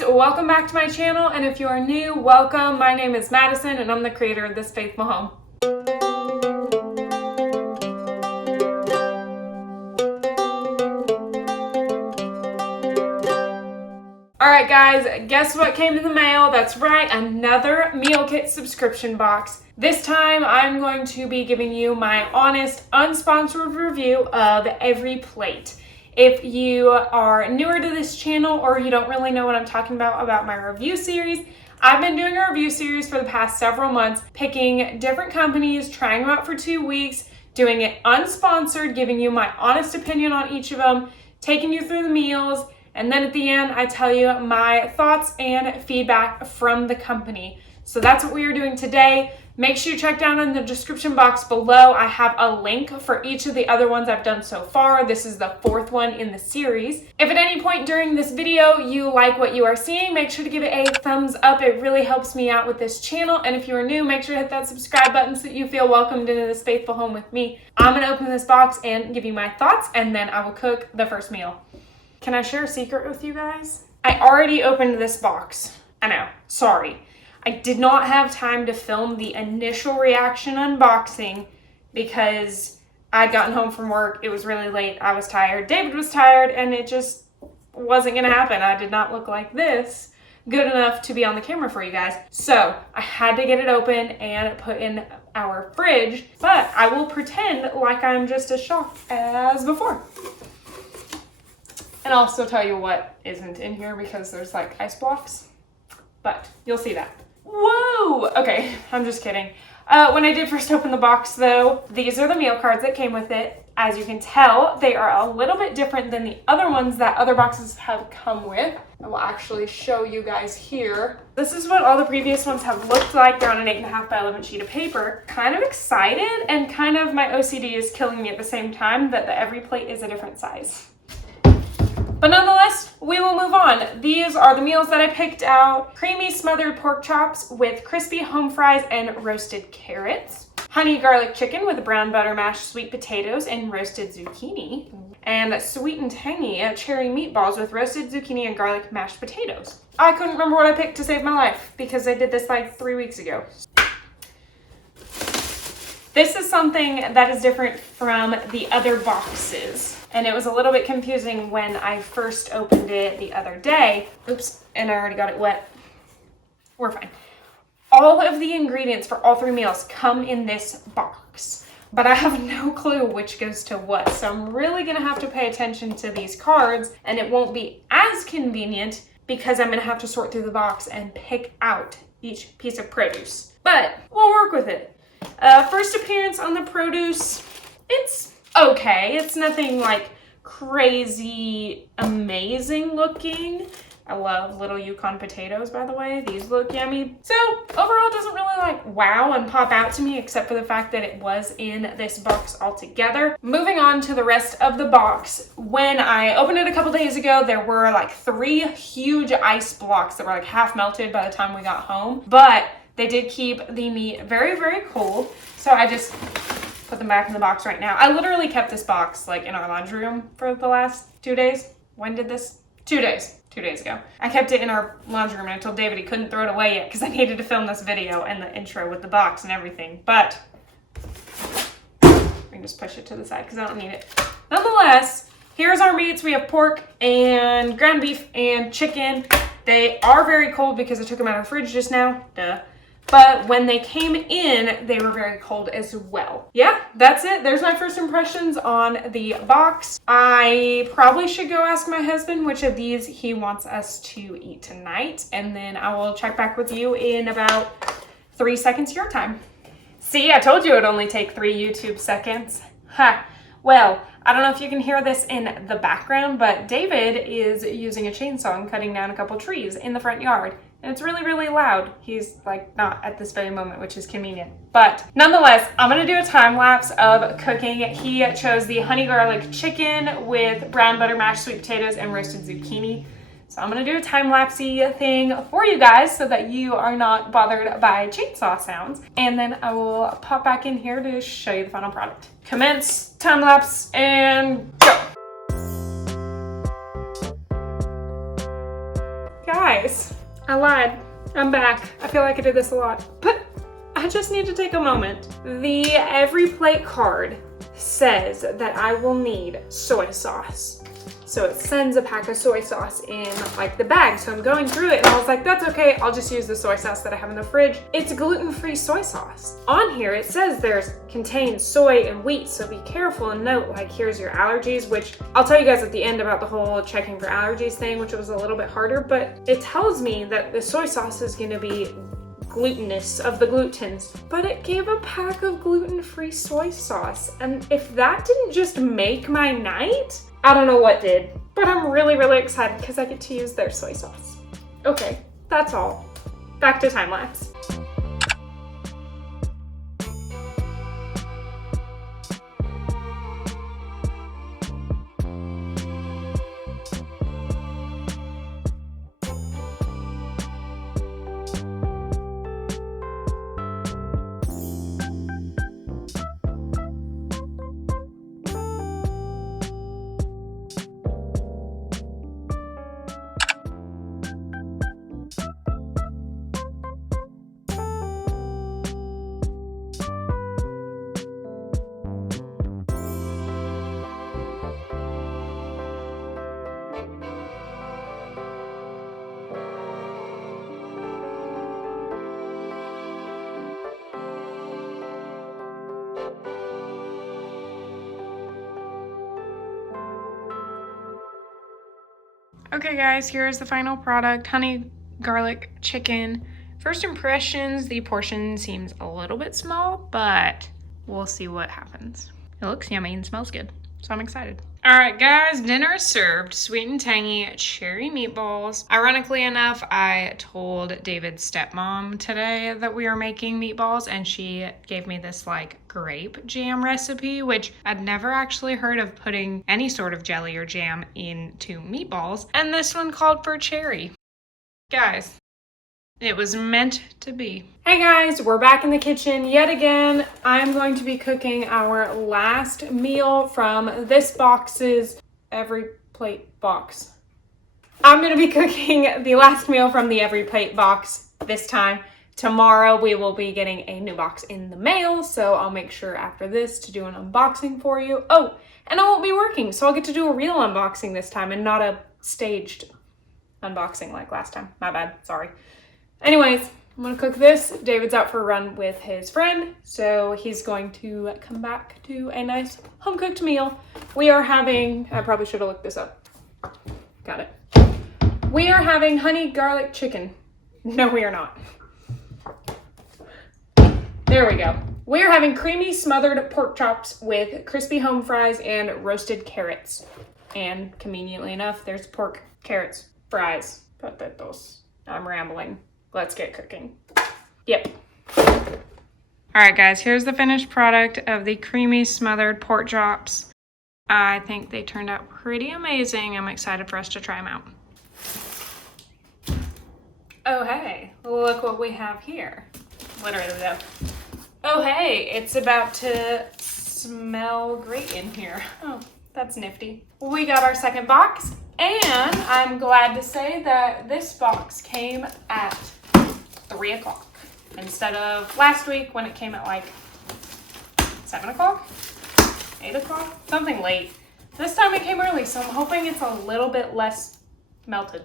guys, welcome back to my channel, and if you are new, welcome. My name is Madison and I'm the creator of This Faithful Home. Alright guys, guess what came in the mail? That's right, another meal kit subscription box. This time I'm going to be giving you my honest, unsponsored review of every plate. If you are newer to this channel or you don't really know what I'm talking about my review series, I've been doing a review series for the past several months, picking different companies, trying them out for 2 weeks, doing it unsponsored, giving you my honest opinion on each of them, taking you through the meals, and then at the end, I tell you my thoughts and feedback from the company. So that's what we are doing today. Make sure you check down in the description box below. I have a link for each of the other ones I've done so far. This is the 4th one in the series. If at any point during this video you like what you are seeing, make sure to give it a thumbs up. It really helps me out with this channel. And if you are new, make sure to hit that subscribe button so that you feel welcomed into this faithful home with me. I'm gonna open this box and give you my thoughts, and then I will cook the first meal. Can I share a secret with you guys? I already opened this box. I know, sorry. I did not have time to film the initial reaction unboxing because I'd gotten home from work. It was really late. I was tired. David was tired, and it just wasn't gonna happen. I did not look like this good enough to be on the camera for you guys. So I had to get it open and put in our fridge, but I will pretend like I'm just as shocked as before. And I'll also tell you what isn't in here because there's like ice blocks, but you'll see that. Whoa! Okay, I'm just kidding. When I did first open the box though, these are the meal cards that came with it. As you can tell, they are a little bit different than the other ones that other boxes have come with. I will actually show you guys here. This is what all the previous ones have looked like. They're on an 8.5 by 11 sheet of paper. Kind of excited, and kind of my OCD is killing me at the same time that every plate is a different size. But nonetheless, we will move on. These are the meals that I picked out. Creamy smothered pork chops with crispy home fries and roasted carrots. Honey garlic chicken with brown butter mashed sweet potatoes and roasted zucchini. And sweet and tangy cherry meatballs with roasted zucchini and garlic mashed potatoes. I couldn't remember what I picked to save my life because I did this like 3 weeks ago. This is something that is different from the other boxes. And it was a little bit confusing when I first opened it the other day. Oops, and I already got it wet. We're fine. All of the ingredients for all 3 meals come in this box, but I have no clue which goes to what. So I'm really gonna have to pay attention to these cards, and it won't be as convenient because I'm gonna have to sort through the box and pick out each piece of produce. But we'll work with it. First appearance on the produce, it's okay. It's nothing like crazy amazing looking. I love little Yukon potatoes, by the way. These look yummy. So overall, it doesn't really like wow and pop out to me, except for the fact that it was in this box altogether. Moving on to the rest of the box. When I opened it a couple days ago, there were like 3 huge ice blocks that were like half melted by the time we got home, but they did keep the meat very, very cold. So I just put them back in the box right now. I literally kept this box like in our laundry room for the last 2 days. When did this? 2 days. 2 days ago. I kept it in our laundry room and I told David he couldn't throw it away yet because I needed to film this video and the intro with the box and everything. But we can just push it to the side because I don't need it. Nonetheless, here's our meats. We have pork and ground beef and chicken. They are very cold because I took them out of the fridge just now. Duh. But when they came in, they were very cold as well. Yeah, that's it. There's my first impressions on the box. I probably should go ask my husband which of these he wants us to eat tonight. And then I will check back with you in about 3 seconds your time. See, I told you it would only take 3 YouTube seconds. Ha. Well, I don't know if you can hear this in the background, but David is using a chainsaw and cutting down a couple trees in the front yard. And it's really, really loud. He's like not at this very moment, which is convenient. But nonetheless, I'm gonna do a time lapse of cooking. He chose the honey garlic chicken with brown butter mashed sweet potatoes and roasted zucchini. So I'm gonna do a time-lapsey thing for you guys so that you are not bothered by chainsaw sounds. And then I will pop back in here to show you the final product. Commence, time lapse, and go. guys, I lied. I'm back. I feel like I did this a lot, but I just need to take a moment. The every plate card says that I will need soy sauce. So it sends a pack of soy sauce in like the bag. So I'm going through it and I was like, that's okay. I'll just use the soy sauce that I have in the fridge. It's gluten-free soy sauce. On here, it says contains soy and wheat. So be careful and note, like, here's your allergies, which I'll tell you guys at the end about the whole checking for allergies thing, which was a little bit harder, but it tells me that the soy sauce is gonna be glutinous of the glutens, but it gave a pack of gluten-free soy sauce. And if that didn't just make my night, I don't know what did, but I'm really, really excited because I get to use their soy sauce. Okay, that's all. Back to time lapse. Okay guys, here's the final product, honey garlic chicken. First impressions, the portion seems a little bit small, but we'll see what happens. It looks yummy and smells good, so I'm excited. All right guys, dinner is served. Sweet and tangy cherry meatballs. Ironically enough, I told David's stepmom today that we are making meatballs, and she gave me this like grape jam recipe, which I'd never actually heard of putting any sort of jelly or jam into meatballs. And this one called for cherry. Guys, it was meant to be. Hey guys, we're back in the kitchen yet again. I'm going to be cooking our last meal from this box's every plate box. I'm gonna be cooking the last meal from the every plate box this time. Tomorrow we will be getting a new box in the mail, so I'll make sure after this to do an unboxing for you. Oh, and I won't be working, so I'll get to do a real unboxing this time and not a staged unboxing like last time. My bad, sorry. Anyways, I'm gonna cook this. David's out for a run with his friend, so he's going to come back to a nice home-cooked meal. We are having, I probably should have looked this up. Got it. We are having honey garlic chicken. No, we are not. There we go. We are having creamy smothered pork chops with crispy home fries and roasted carrots. And conveniently enough, there's pork, carrots, fries, potatoes. I'm rambling. Let's get cooking. Yep. All right, guys, here's the finished product of the creamy smothered pork chops. I think they turned out pretty amazing. I'm excited for us to try them out. Oh, hey, look what we have here. Literally, though. Oh, hey, it's about to smell great in here. Oh, that's nifty. We got our second box, and I'm glad to say that this box came at 3 o'clock instead of last week when it came at like 7 o'clock, 8 o'clock, something late. This time it came early, so I'm hoping it's a little bit less melted.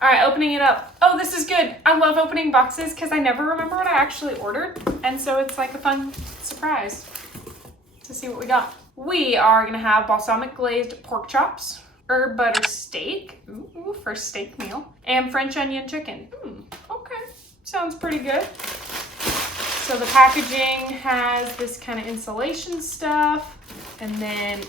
All right, opening it up. Oh, this is good. I love opening boxes because I never remember what I actually ordered, and so it's like a fun surprise to see what we got. We are gonna have balsamic glazed pork chops, herb butter steak, ooh, for steak meal, and French onion chicken. Okay. Sounds pretty good. So the packaging has this kind of insulation stuff. And then,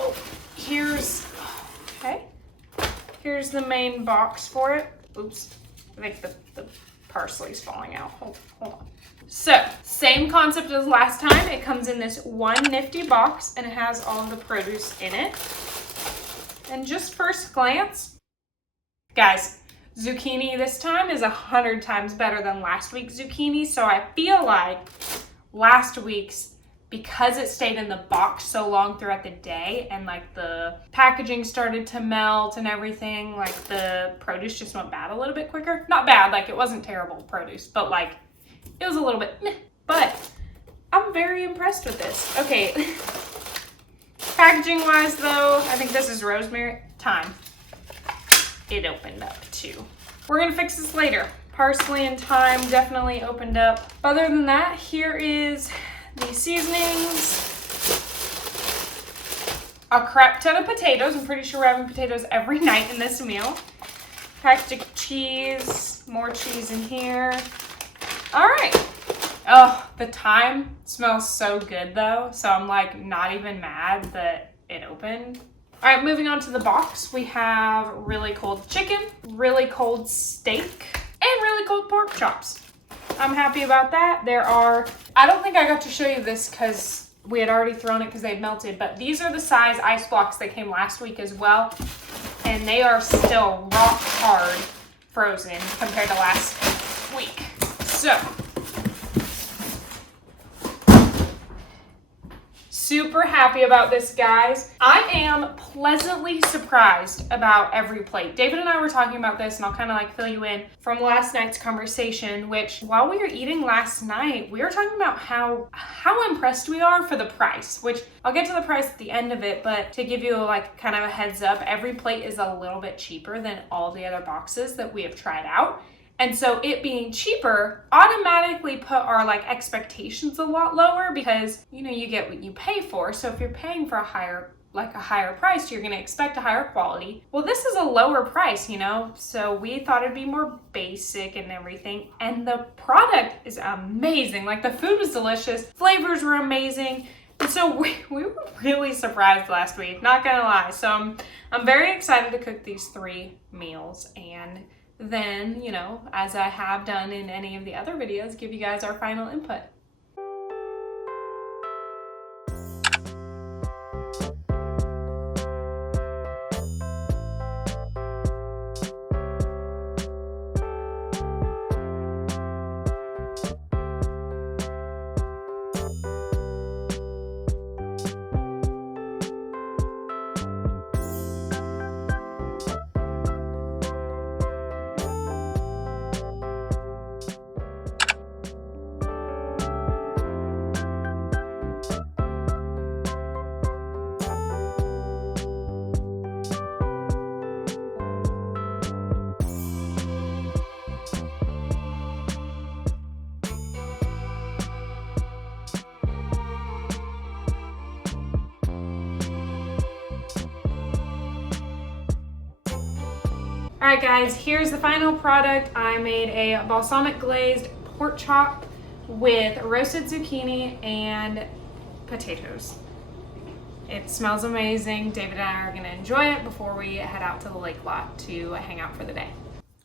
oh, here's the main box for it. Oops, I think the parsley's falling out. Hold on. So, same concept as last time. It comes in this one nifty box and it has all of the produce in it. And just first glance, guys, zucchini this time is 100 times better than last week's zucchini, so I feel like last week's because it stayed in the box so long throughout the day and like the packaging started to melt and everything, like the produce just went bad a little bit quicker. Not bad, like it wasn't terrible produce, but like it was a little bit meh. But I'm very impressed with this. Okay, packaging wise though, I think this is rosemary. Thyme. It opened up too. We're gonna fix this later. Parsley and thyme definitely opened up. Other than that, here is the seasonings. A crap ton of potatoes. I'm pretty sure we're having potatoes every night in this meal. Package of cheese. More cheese in here. All right. Oh, the thyme smells so good though. So I'm like not even mad that it opened. All right, moving on to the box. We have really cold chicken, really cold steak, and really cold pork chops. I'm happy about that. I don't think I got to show you this because we had already thrown it because they'd melted, but these are the size ice blocks that came last week as well. And they are still rock hard frozen compared to last week. So, super happy about this, guys. I am pleasantly surprised about every plate. David and I were talking about this, and I'll kind of like fill you in from last night's conversation, which while we were eating last night, we were talking about how impressed we are for the price, which I'll get to the price at the end of it, but to give you like kind of a heads up, every plate is a little bit cheaper than all the other boxes that we have tried out. And so it being cheaper automatically put our like expectations a lot lower because, you know, you get what you pay for. So if you're paying for a higher price, you're going to expect a higher quality. Well, this is a lower price, you know, so we thought it'd be more basic and everything. And the product is amazing. Like the food was delicious. Flavors were amazing. And so we were really surprised last week, not going to lie. So I'm very excited to cook these 3 meals and then, you know, as I have done in any of the other videos, give you guys our final input. All right, guys, here's the final product. I made a balsamic glazed pork chop with roasted zucchini and potatoes. It smells amazing. David and I are gonna enjoy it before we head out to the lake lot to hang out for the day.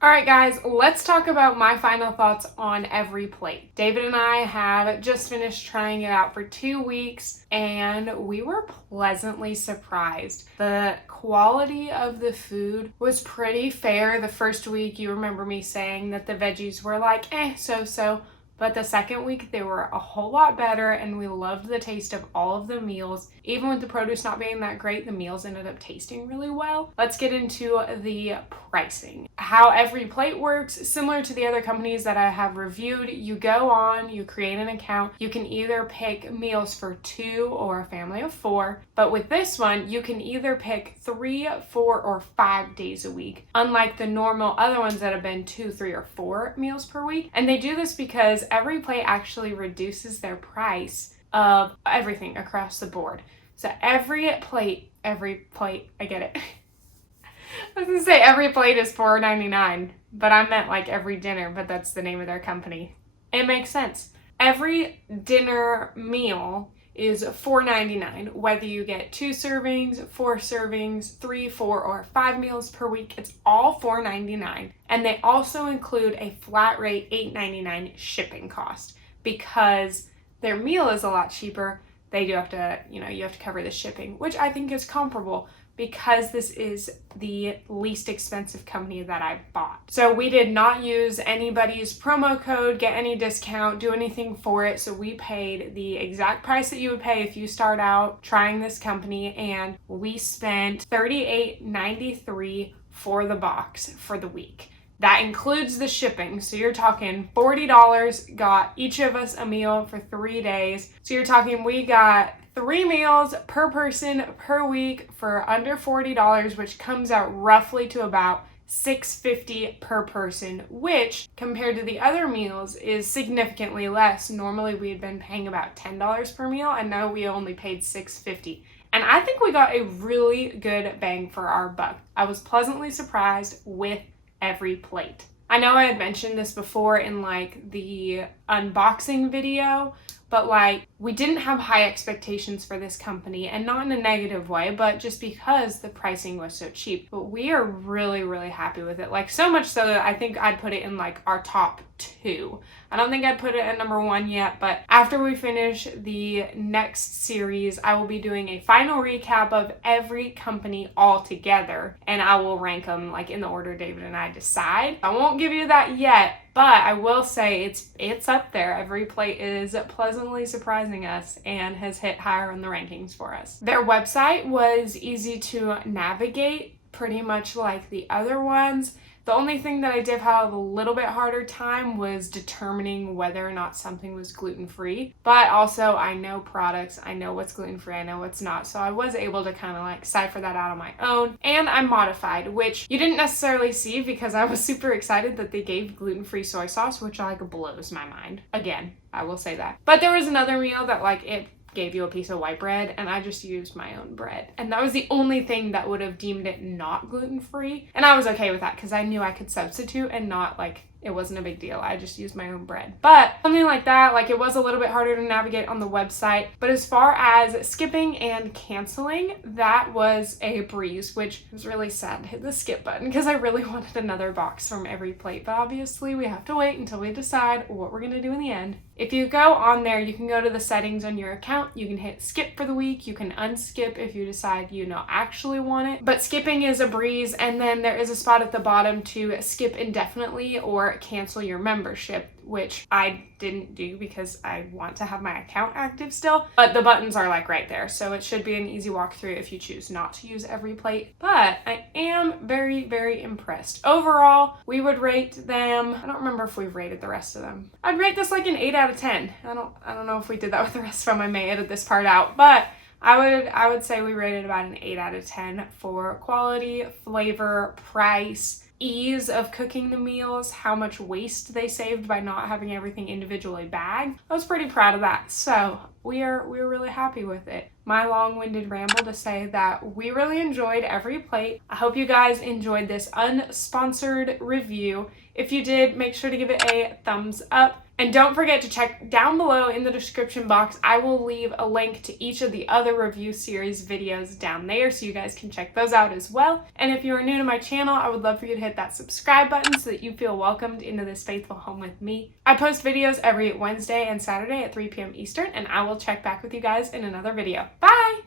All right, guys, let's talk about my final thoughts on every plate. David and I have just finished trying it out for 2 weeks, and we were pleasantly surprised. The quality of the food was pretty fair. The first week, you remember me saying that the veggies were like, so-so. But the second week, they were a whole lot better, and we loved the taste of all of the meals. Even with the produce not being that great, the meals ended up tasting really well. Let's get into the pricing. How every plate works, similar to the other companies that I have reviewed, you go on, you create an account, you can either pick meals for 2 or a family of 4. But with this one, you can either pick 3, 4, or 5 days a week, unlike the normal other ones that have been 2, 3, or 4 meals per week. And they do this because every plate actually reduces their price of everything across the board. So every plate, I get it. I was gonna say every plate is $4.99, but I meant like every dinner, but that's the name of their company. It makes sense. Every dinner meal is $4.99, whether you get 2 servings, 4 servings, 3, 4, or 5 meals per week. It's all $4.99. And they also include a flat rate $8.99 shipping cost because their meal is a lot cheaper. They do have to, you have to cover the shipping, which I think is comparable because this is the least expensive company that I bought. So we did not use anybody's promo code, get any discount, do anything for it. So we paid the exact price that you would pay if you start out trying this company, and we spent $38.93 for the box for the week. That includes the shipping. So you're talking $40, got each of us a meal for 3 days. So you're talking we got 3 meals per person per week for under $40, which comes out roughly to about $6.50 per person, which compared to the other meals is significantly less. Normally we had been paying about $10 per meal, and now we only paid $6.50. And I think we got a really good bang for our buck. I was pleasantly surprised with every plate. I know I had mentioned this before in like the unboxing video, but like we didn't have high expectations for this company, and not in a negative way, but just because the pricing was so cheap. But we are really, really happy with it. Like so much so that I think I'd put it in like our top 2. I don't think I'd put it at number 1 yet, but after we finish the next series, I will be doing a final recap of every company all together, and I will rank them like in the order David and I decide. I won't give you that yet, but I will say it's up there. Every plate is pleasantly surprising us and has hit higher in the rankings for us. Their website was easy to navigate, pretty much like the other ones. The only thing that I did have a little bit harder time was determining whether or not something was gluten-free. But also I know products, I know what's gluten-free, I know what's not. So I was able to kind of like cipher that out on my own. And I modified, which you didn't necessarily see because I was super excited that they gave gluten-free soy sauce, which like blows my mind. Again, I will say that. But there was another meal that like it gave you a piece of white bread, and I just used my own bread. And that was the only thing that would have deemed it not gluten-free. And I was okay with that because I knew I could substitute and not like, it wasn't a big deal. I just used my own bread. But something like that, like it was a little bit harder to navigate on the website. But as far as skipping and canceling, that was a breeze, which was really sad to hit the skip button because I really wanted another box from every plate. But obviously we have to wait until we decide what we're gonna do in the end. If you go on there, you can go to the settings on your account. You can hit skip for the week. You can unskip if you decide you don't actually want it. But skipping is a breeze. And then there is a spot at the bottom to skip indefinitely or cancel your membership, which I didn't do because I want to have my account active still. But the buttons are like right there. So it should be an easy walkthrough if you choose not to use every plate. But I am very, very impressed. Overall, we would rate them, I don't remember if we've rated the rest of them. I'd rate this like an 8 out of 10. I don't know if we did that with the rest of them. I may edit this part out, but I would say we rated about an 8 out of 10 for quality, flavor, price, ease of cooking the meals, how much waste they saved by not having everything individually bagged. I was pretty proud of that. So we're really happy with it. My long-winded ramble to say that we really enjoyed every plate. I hope you guys enjoyed this unsponsored review. If you did, make sure to give it a thumbs up. And don't forget to check down below in the description box. I will leave a link to each of the other review series videos down there so you guys can check those out as well. And if you are new to my channel, I would love for you to hit that subscribe button so that you feel welcomed into this faithful home with me. I post videos every Wednesday and Saturday at 3 p.m. Eastern, and I will check back with you guys in another video. Bye!